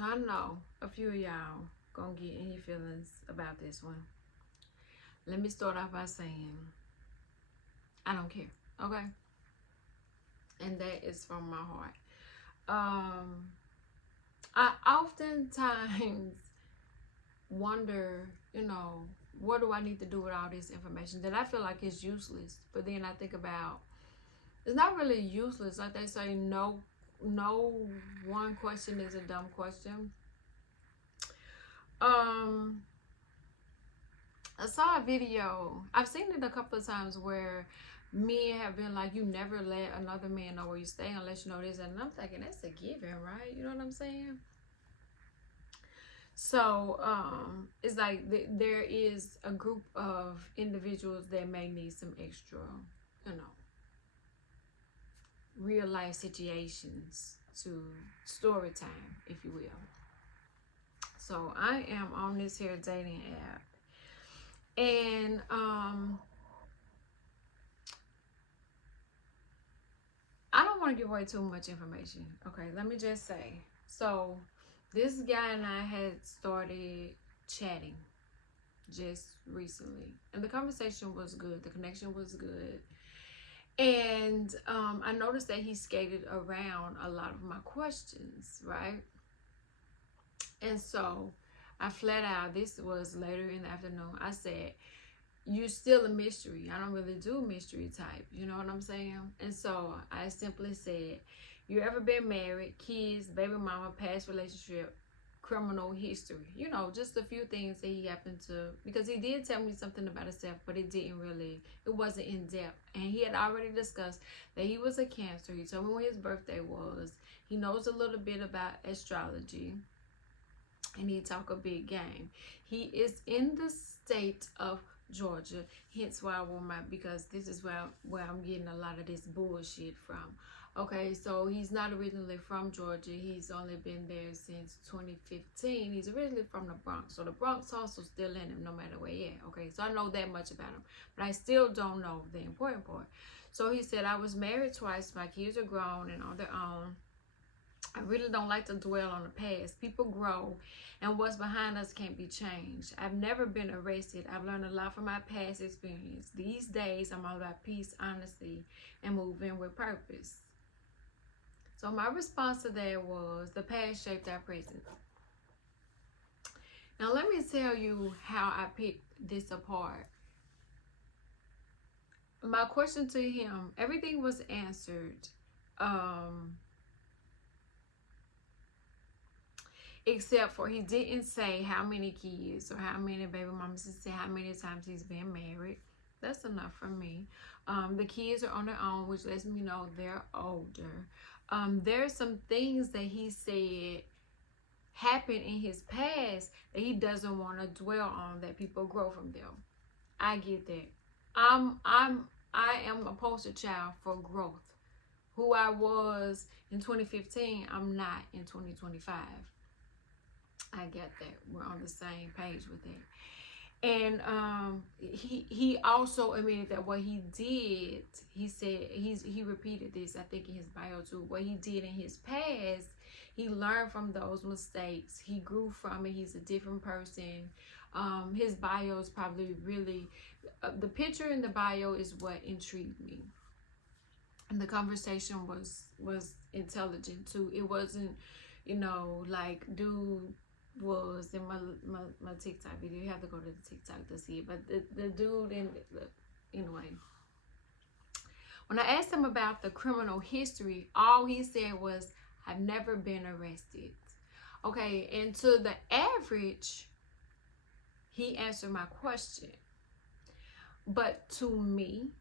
So I know a few of y'all gonna get any feelings about this one. Let me start off by saying I don't care, okay? And that is from my heart. I oftentimes wonder, what do I need to do with all this information that I feel like is useless? But then I think about it's not really useless. Like they say, no one question is a dumb question. I saw a video. I've seen it a couple of times where men have been like, you never let another man know where you stay unless you know this. And I'm thinking, that's a given, right? You know what I'm saying? So it's like there is a group of individuals that may need some extra, real life situations to story time, if you will. So I am on this here dating app. And I don't want to give away too much information. Okay, let me just say. So this guy and I had started chatting just recently. And the conversation was good. The connection was good. And I noticed that he skated around a lot of my questions, right? And so I flat out, this was later in the afternoon, I said, you're still a mystery. I don't really do mystery type. You know what I'm saying? And so I simply said, you ever been married, kids, baby mama, past relationship, criminal history? Just a few things that he happened to, because he did tell me something about himself, but it wasn't in depth. And he had already discussed that he was a Cancer. He told me when his birthday was. He knows a little bit about astrology. And he talk a big game. He is in the state of Georgia, hence why I wore because this is where I'm getting a lot of this bullshit from. Okay, so he's not originally from Georgia. He's only been there since 2015. He's originally from the Bronx, so the Bronx hustle's still in him no matter where he at. Okay, so I know that much about him, but I still don't know the important part. So he said, I was married twice. My kids are grown and on their own. I really don't like to dwell on the past. People grow, and what's behind us can't be changed. I've never been arrested. I've learned a lot from my past experience. These days, I'm all about peace, honesty, and moving with purpose. So my response to that was, the past shaped our present. Now, let me tell you how I picked this apart. My question to him, everything was answered. Except for he didn't say how many kids or how many baby mamas. He said how many times he's been married. That's enough for me. The kids are on their own, which lets me know they're older. There's some things that he said happened in his past that he doesn't want to dwell on, that people grow from them. I get that. I am a poster child for growth. Who I was in 2015, I'm not in 2025. I get that. We're on the same page with that. And he also admitted that what he did, he said, he repeated this, I think, in his bio too. What he did in his past, he learned from those mistakes. He grew from it. He's a different person. His bio is probably really, the picture in the bio is what intrigued me. And the conversation was intelligent too. It wasn't, like dude was in my TikTok video. You have to go to the TikTok to see it. But the dude anyway. When I asked him about the criminal history, all he said was, I've never been arrested. Okay, and to the average, he answered my question. But to me,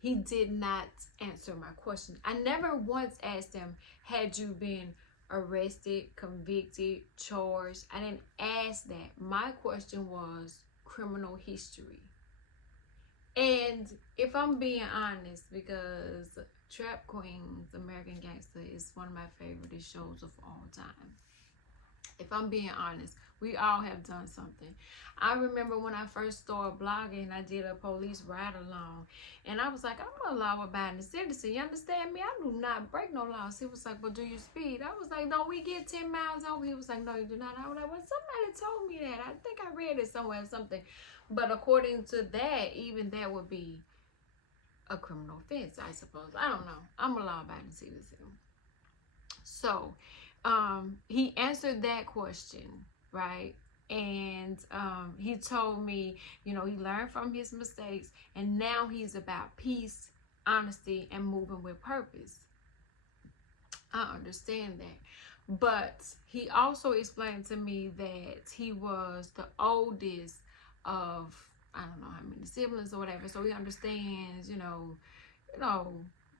he did not answer my question. I never once asked him, had you been arrested, convicted, charged? I didn't ask that. My question was criminal history. And if I'm being honest, because Trap Queens, American Gangster is one of my favorite shows of all time. If I'm being honest, we all have done something. I remember when I first started blogging, I did a police ride along, and I was like, I'm a law-abiding citizen. You understand me? I do not break no laws. He was like, well, do you speed? I was like, don't we get 10 miles over? He was like, no, you do not. I was like, well, somebody told me that. I think I read it somewhere or something. But according to that, even that would be a criminal offense, I suppose. I don't know. I'm a law-abiding citizen. So, he answered that question, right? And he told me, you know, he learned from his mistakes, and now he's about peace, honesty, and moving with purpose. I understand that. But he also explained to me that he was the oldest of, I don't know how many siblings or whatever. So he understands, you know,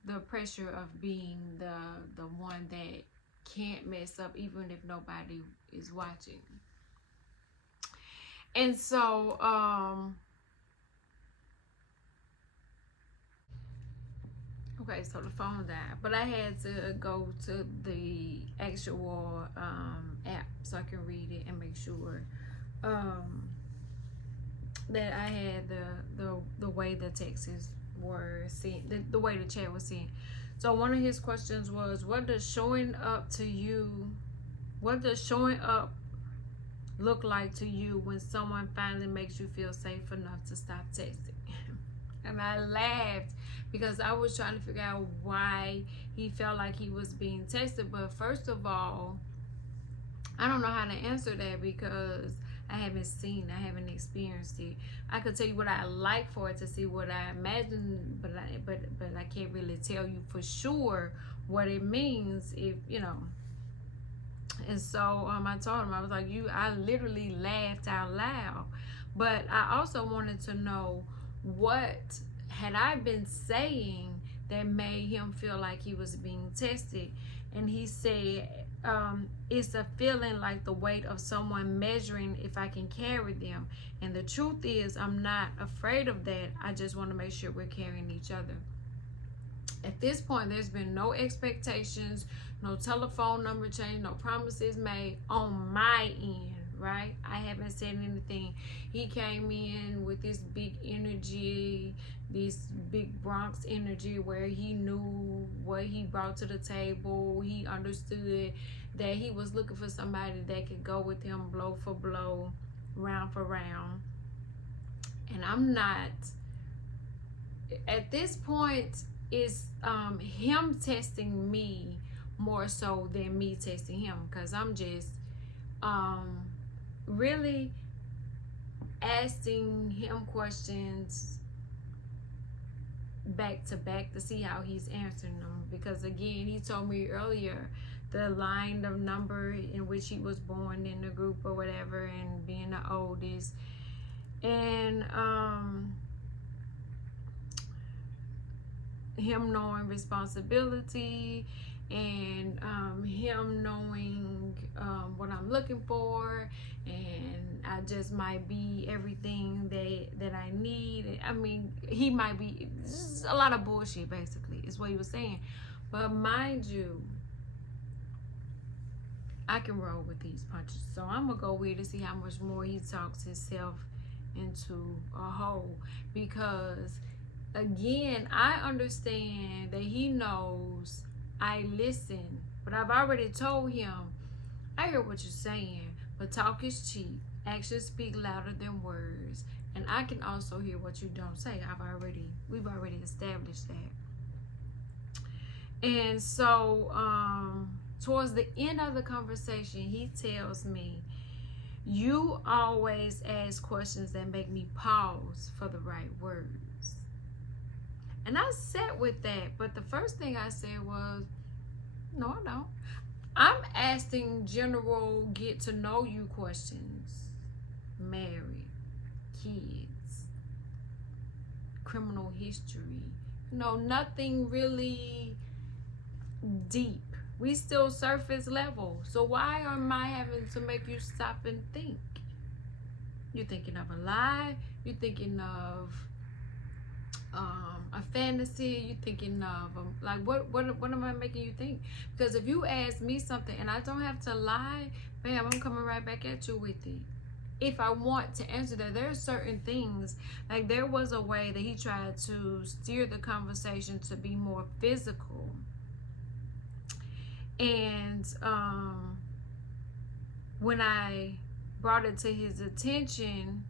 the pressure of being the one that can't mess up even if nobody is watching. And so okay, so the phone died, but I had to go to the actual app so I can read it and make sure that I had the way the texts were sent, the way the chat was sent. So one of his questions was, what does showing up look like to you when someone finally makes you feel safe enough to stop texting? And I laughed because I was trying to figure out why he felt like he was being tested. But first of all, I don't know how to answer that because I haven't experienced it. I could tell you what I like for it to see, what I imagine, but I can't really tell you for sure what it means, if you know. And so I told him, I was like, I literally laughed out loud. But I also wanted to know, what had I been saying that made him feel like he was being tested? And he said, it's a feeling like the weight of someone measuring if I can carry them. And the truth is, I'm not afraid of that. I just want to make sure we're carrying each other. At this point, there's been no expectations, no telephone number change, no promises made on my end, right? I haven't said anything. He came in with this big energy, this big Bronx energy, where he knew what he brought to the table. He understood that he was looking for somebody that could go with him blow for blow, round for round. And I'm not. At this point, it's him testing me more so than me testing him, because I'm just really asking him questions back to back to see how he's answering them. Because again, he told me earlier the line of number in which he was born in the group or whatever, and being the oldest, and him knowing responsibility, and him knowing what I'm looking for, and I just might be everything that I need. I mean, he might be a lot of bullshit, basically, is what he was saying. But mind you, I can roll with these punches. So I'm gonna go with it to see how much more he talks himself into a hole. Because again, I understand that he knows I listen, but I've already told him, I hear what you're saying, but talk is cheap. Actions speak louder than words. And I can also hear what you don't say. We've already established that. And so towards the end of the conversation, he tells me, you always ask questions that make me pause for the right words. And I sat with that, but the first thing I said was, no, I don't. I'm asking general get to know you questions. Married, kids, criminal history. Nothing really deep. We still surface level. So why am I having to make you stop and think? You're thinking of a lie. You're thinking of a fantasy you thinking of? Like what am I making you think? Because if you ask me something and I don't have to lie, bam, I'm coming right back at you with it. If I want to answer that, there are certain things, like there was a way that he tried to steer the conversation to be more physical, and when I brought it to his attention,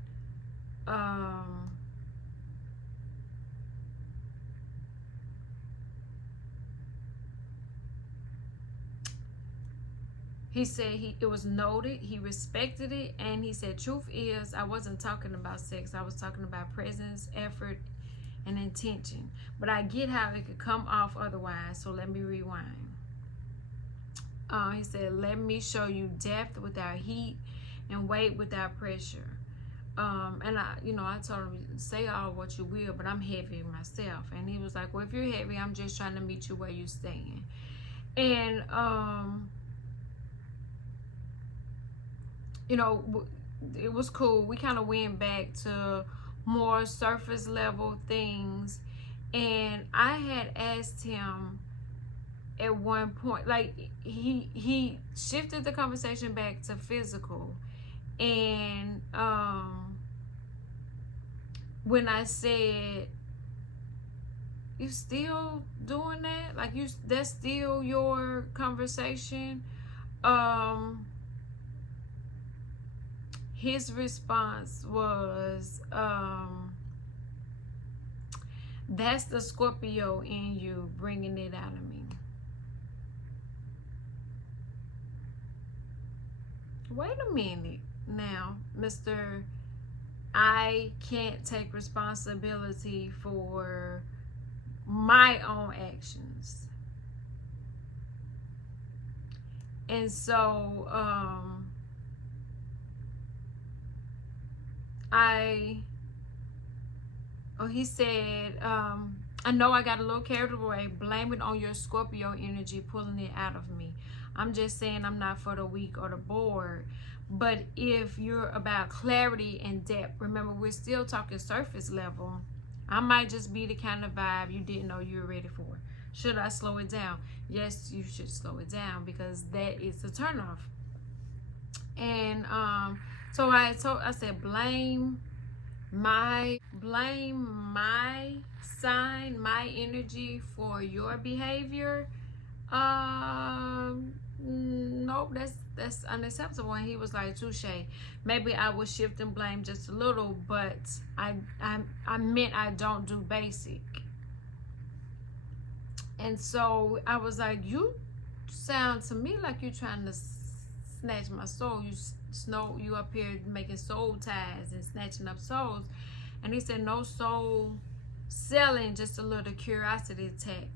he said it was noted, he respected it, and he said, truth is, I wasn't talking about sex, I was talking about presence, effort, and intention. But I get how it could come off otherwise, so let me rewind. He said, let me show you depth without heat and weight without pressure. And I told him, say all what you will, but I'm heavy myself. And he was like, well, if you're heavy, I'm just trying to meet you where you stand. And it was cool. We kind of went back to more surface level things, and I had asked him at one point, like he shifted the conversation back to physical, and when I said, you still doing that, like that's still your conversation, his response was, that's the Scorpio in you bringing it out of me. Wait a minute now, Mr. I can't take responsibility for my own actions. And so he said, I know I got a little carried away. Blame it on your Scorpio energy pulling it out of me. I'm just saying I'm not for the weak or the bored. But if you're about clarity and depth, remember we're still talking surface level. I might just be the kind of vibe you didn't know you were ready for. Should I slow it down? Yes, you should slow it down, because that is a turnoff. And so I said, blame my sign, my energy for your behavior. Nope, that's unacceptable. And he was like, touche. Maybe I was shifting blame just a little, but I meant I don't do basic. And so I was like, you sound to me like you're trying to snatch my soul. You up here making soul ties and snatching up souls. And he said, no soul selling, just a little curiosity tax.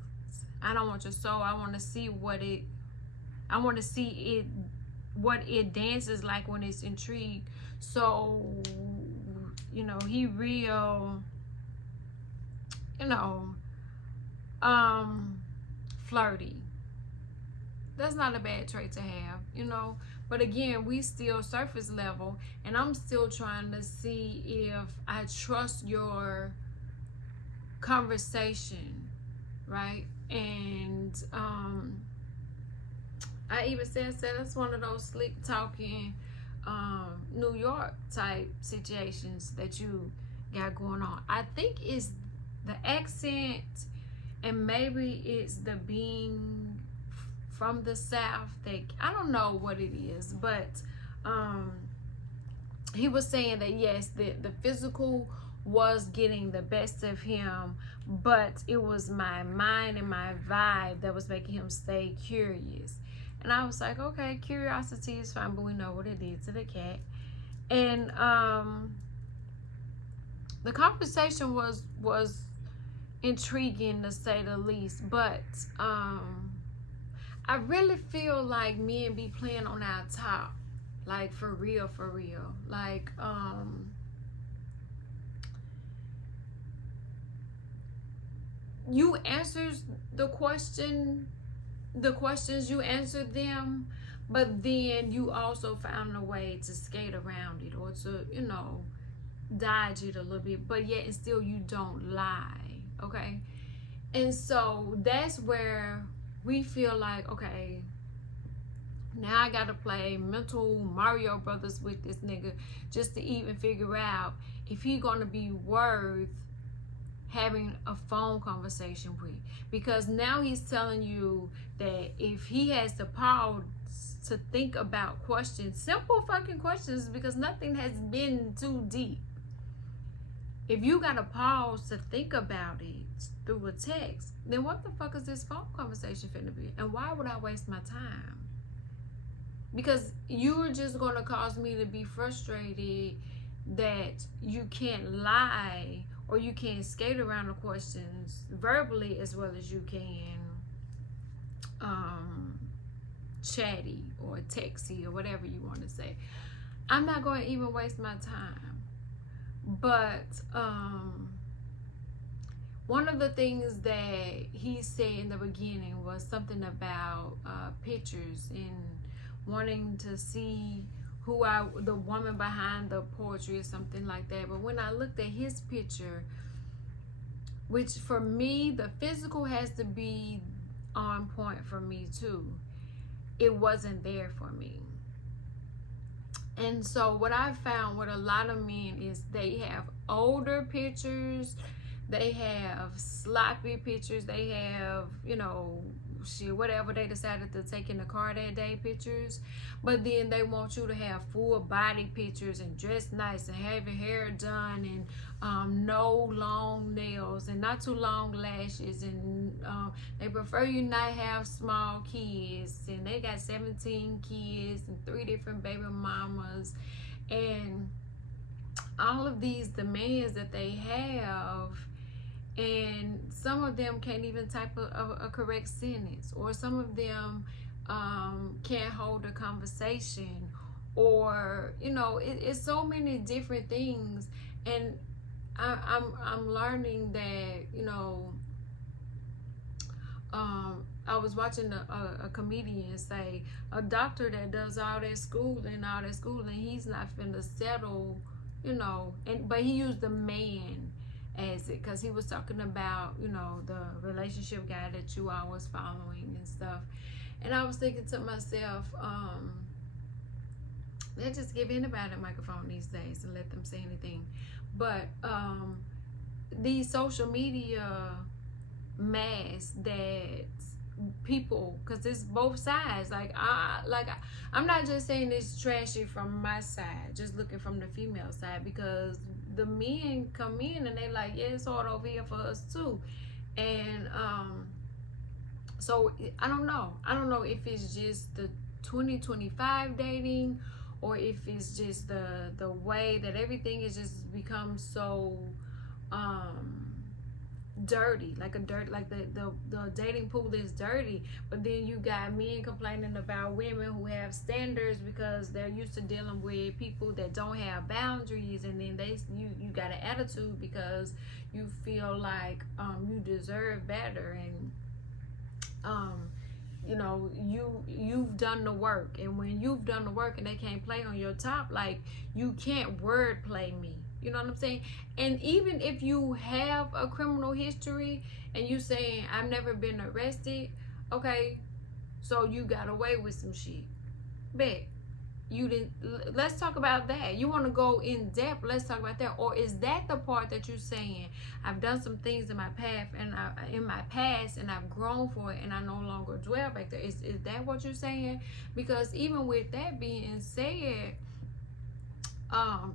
I don't want your soul. I want to see what it dances like when it's intrigued. So he real flirty. That's not a bad trait to have, but again, we still surface level, and I'm still trying to see if I trust your conversation, right? And I even said that's one of those slick talking New York type situations that you got going on. I think it's the accent, and maybe it's the being from the South. I don't know what it is, but he was saying that yes, the physical was getting the best of him, but it was my mind and my vibe that was making him stay curious. And I was like, okay, curiosity is fine, but we know what it did to the cat. And the conversation was intriguing, to say the least, but I really feel like men be playing on our top, like for real, like you answered the questions, you answered them, but then you also found a way to skate around it, or to dodge it a little bit, but yet and still you don't lie. okay? And so that's where we feel like, okay, now I gotta play mental Mario Brothers with this nigga just to even figure out if he gonna be worth having a phone conversation with. Because now he's telling you that if he has the power to think about questions, simple fucking questions, because nothing has been too deep. If you gotta pause to think about it through a text, then what the fuck is this phone conversation finna be? And why would I waste my time? Because you're just gonna cause me to be frustrated that you can't lie or you can't skate around the questions verbally as well as you can chatty or texty or whatever you want to say. I'm not going to even waste my time. But one of the things that he said in the beginning was something about pictures and wanting to see the woman behind the poetry or something like that. But when I looked at his picture, which for me, the physical has to be on point for me too, it wasn't there for me. And so what I found with a lot of men is they have older pictures, they have sloppy pictures, they have, you know, shit, whatever they decided to take in the car that day pictures. But then they want you to have full body pictures and dress nice and have your hair done and no long nails and not too long lashes, and they prefer you not have small kids, and they got 17 kids and 3 different baby mamas, and all of these demands that they have. And some of them can't even type a correct sentence, or some of them can't hold a conversation, or, you know, it's so many different things. And I'm learning that, you know, I was watching a comedian say a doctor that does all that schooling, he's not finna settle, you know, but he used the man as it, because he was talking about, you know, the relationship guy that you all was following and stuff. And I was thinking to myself, they just give anybody a microphone these days and let them say anything. But these social media masks that people, because it's both sides, I'm not just saying it's trashy from my side, just looking from the female side, because the men come in and they like, yeah, it's hard over here for us too. And so I don't know if it's just the 2025 dating, or if it's just the way that everything has just become so dirty, like the dating pool is dirty. But then you got men complaining about women who have standards because they're used to dealing with people that don't have boundaries, and then you got an attitude because you feel like you deserve better, and you know, you've done the work. And when you've done the work and they can't play on your top, like, you can't word play me. You know what I'm saying? And even if you have a criminal history and you saying, I've never been arrested, okay, so you got away with some shit. Bet. You didn't. Let's talk about that. You want to go in depth, let's talk about that. Or is that the part that you're saying, I've done some things in my path and in my past, and I've grown for it, and I no longer dwell back there? Is that what you're saying? Because even with that being said,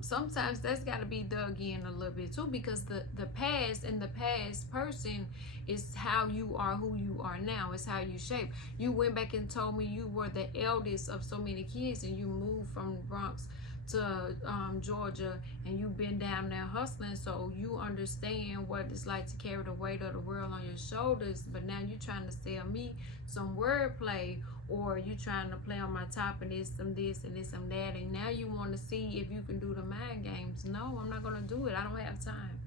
sometimes that's got to be dug in a little bit too, because the past and the past person is how you are, who you are now. It's how you shape. You went back and told me you were the eldest of so many kids, and you moved from the Bronx to Georgia, and you've been down there hustling, so you understand what it's like to carry the weight of the world on your shoulders. But now you're trying to sell me some wordplay, or you trying to play on my top, and it's some this and it's some that, and now you want to see if you can do the mind games. No, I'm not going to do it. I don't have time.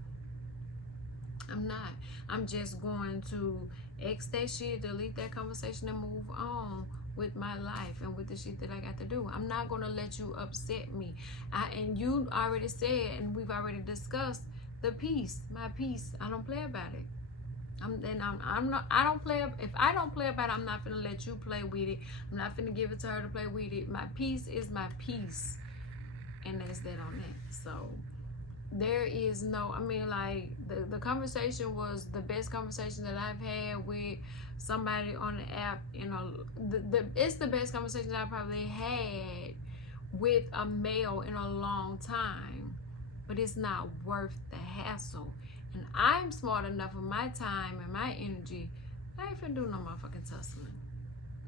I'm not. I'm just going to X that shit, delete that conversation, and move on with my life and with the shit that I got to do. I'm not going to let you upset me. And you already said, and we've already discussed, the peace, my peace. I don't play about it. I don't play. If I don't play about it, I'm not gonna let you play with it. I'm not gonna give it to her to play with it. My peace is my peace, and that's that on that. So there is no, I mean, like, the conversation was the best conversation that I've had with somebody on the app. You know, it's the best conversation I probably had with a male in a long time, but it's not worth the hassle. And I'm smart enough with my time and my energy. I ain't finna do no motherfucking tussling.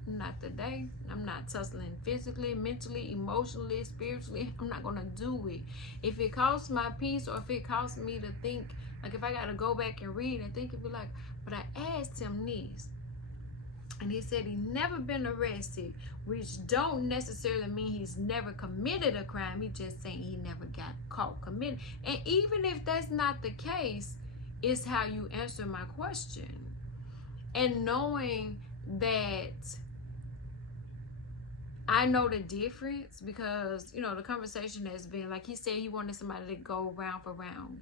Not today. I'm not tussling physically, mentally, emotionally, spiritually. I'm not gonna do it. If it costs my peace, or if it costs me to think, like if I gotta go back and read and think, it'd be like, but I asked him this, and he said he never been arrested, which don't necessarily mean he's never committed a crime. He just saying he never got caught committing. And even if that's not the case, it's how you answer my question. And knowing that I know the difference, because, you know, the conversation has been, like he said, he wanted somebody to go round for round.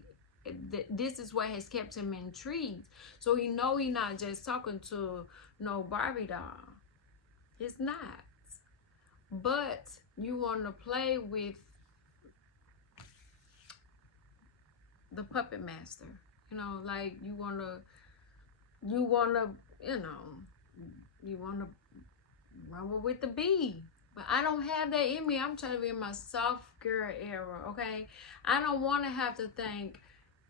This is what has kept him intrigued. So he know he not just talking to no Barbie doll. It's not. But you want to play with the puppet master. You know, like you want to, you want to rumble with the bee. But I don't have that in me. I'm trying to be in my soft girl era, okay? I don't want to have to think,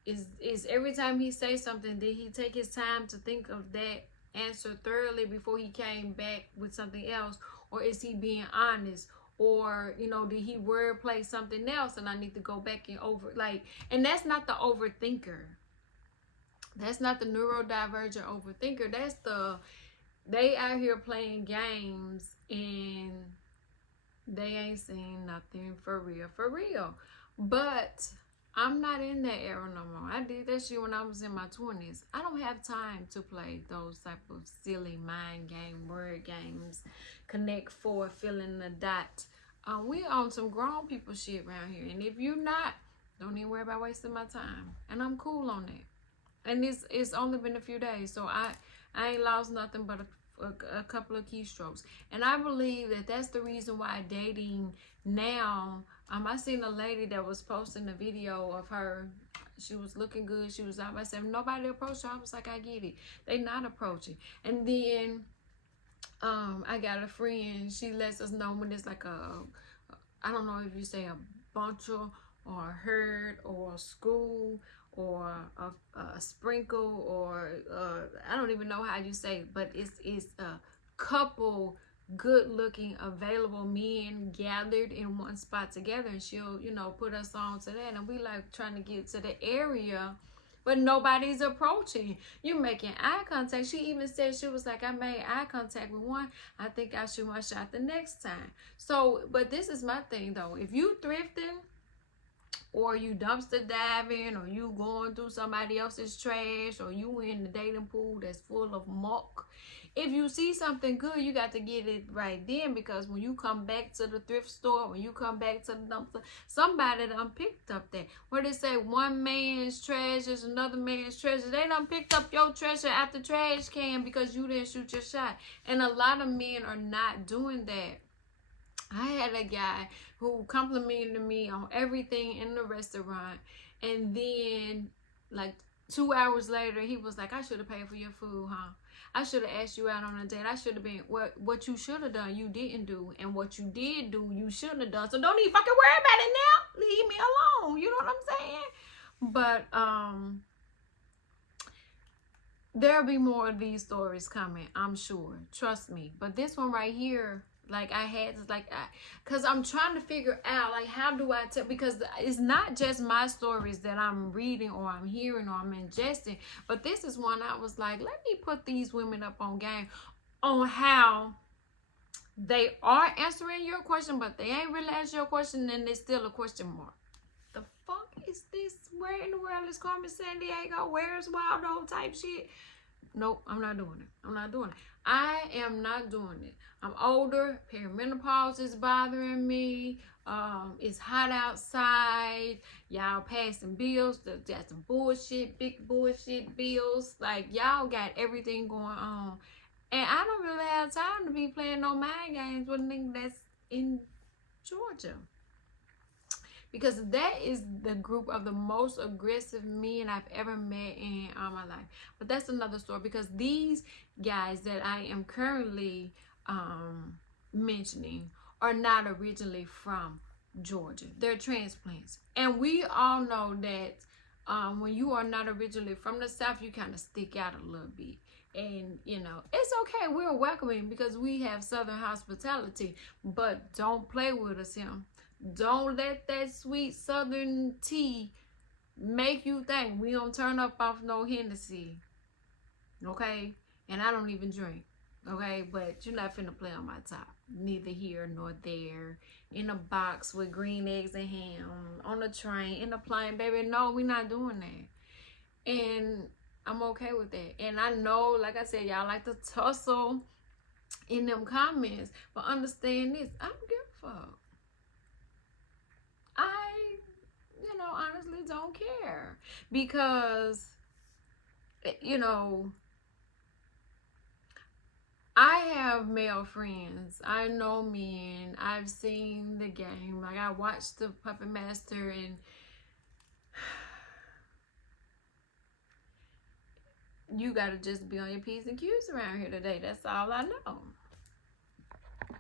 is every time he say something, did he take his time to think of that answer thoroughly before he came back with something else? Or is he being honest? Or, you know, did he wordplay something else and I need to go back and and that's not the overthinker. That's not the neurodivergent overthinker. That's they out here playing games and they ain't seen nothing for real. But I'm not in that era no more. I did that shit when I was in my 20s. I don't have time to play those type of silly mind game, word games, connect four, fill in the dot. We on some grown people shit around here. And if you're not, don't even worry about wasting my time. And I'm cool on that. And it's only been a few days. So I ain't lost nothing but a couple of keystrokes. And I believe that that's the reason why dating now, I seen a lady that was posting a video of her. She was looking good. She was out by 7. Nobody approached her. I was like, I get it. They not approaching. And then I got a friend. She lets us know when it's like I don't know if you say a bunch or a herd or a school or a sprinkle or I don't even know how you say it, but it's a couple good looking available men gathered in one spot together, and she'll, you know, put us on to that, and we like trying to get to the area, but nobody's approaching. You making eye contact. She even said, she was like, I made eye contact with one, I think I shoot my shot the next time. So, but this is my thing though, if you thrifting or you dumpster diving, or you going through somebody else's trash, or you in the dating pool that's full of muck, if you see something good, you got to get it right then, because when you come back to the thrift store, when you come back to the dumpster, somebody done picked up that. What they say, one man's trash is another man's treasure. They done picked up your treasure out the trash can because you didn't shoot your shot. And a lot of men are not doing that. I had a guy who complimented me on everything in the restaurant, and then like 2 hours later he was like, I should have paid for your food, huh? I should have asked you out on a date. I should have been, what you should have done, you didn't do. And what you did do, you shouldn't have done. So don't even fucking worry about it now. Leave me alone. You know what I'm saying? But there'll be more of these stories coming, I'm sure. Trust me. But this one right here, like I had to, like, because I'm trying to figure out, like, how do I tell, because it's not just my stories that I'm reading or I'm hearing or I'm ingesting, but this is one I was like, let me put these women up on game on how they are answering your question, but they ain't really answering your question, and it's still a question mark. The fuck is this? Where in the world is Carmen Sandiego? Where's Waldo type shit? Nope, I'm not doing it. I'm not doing it. I am not doing it. I'm older. Perimenopause is bothering me. It's hot outside. Y'all passing bills. That's some bullshit, big bullshit bills. Like, y'all got everything going on. And I don't really have time to be playing no mind games with a nigga that's in Georgia. Because that is the group of the most aggressive men I've ever met in all my life. But that's another story, because these guys that I am currently mentioning are not originally from Georgia. They're transplants. And we all know that when you are not originally from the South, you kind of stick out a little bit. And, you know, it's okay. We're welcoming because we have Southern hospitality. But don't play with us, him. Don't let that sweet Southern tea make you think we don't turn up off no Hennessy. Okay? And I don't even drink. Okay? But you're not finna play on my top. Neither here nor there. In a box with green eggs and ham. On a train. In a plane. Baby, no, we're not doing that. And I'm okay with that. And I know, like I said, y'all like to tussle in them comments. But understand this. I don't give a fuck. I, you know, honestly don't care. Because, you know, I have male friends. I know men. I've seen the game. Like, I watched the Puppet Master, and you gotta just be on your P's and Q's around here today. That's all I know.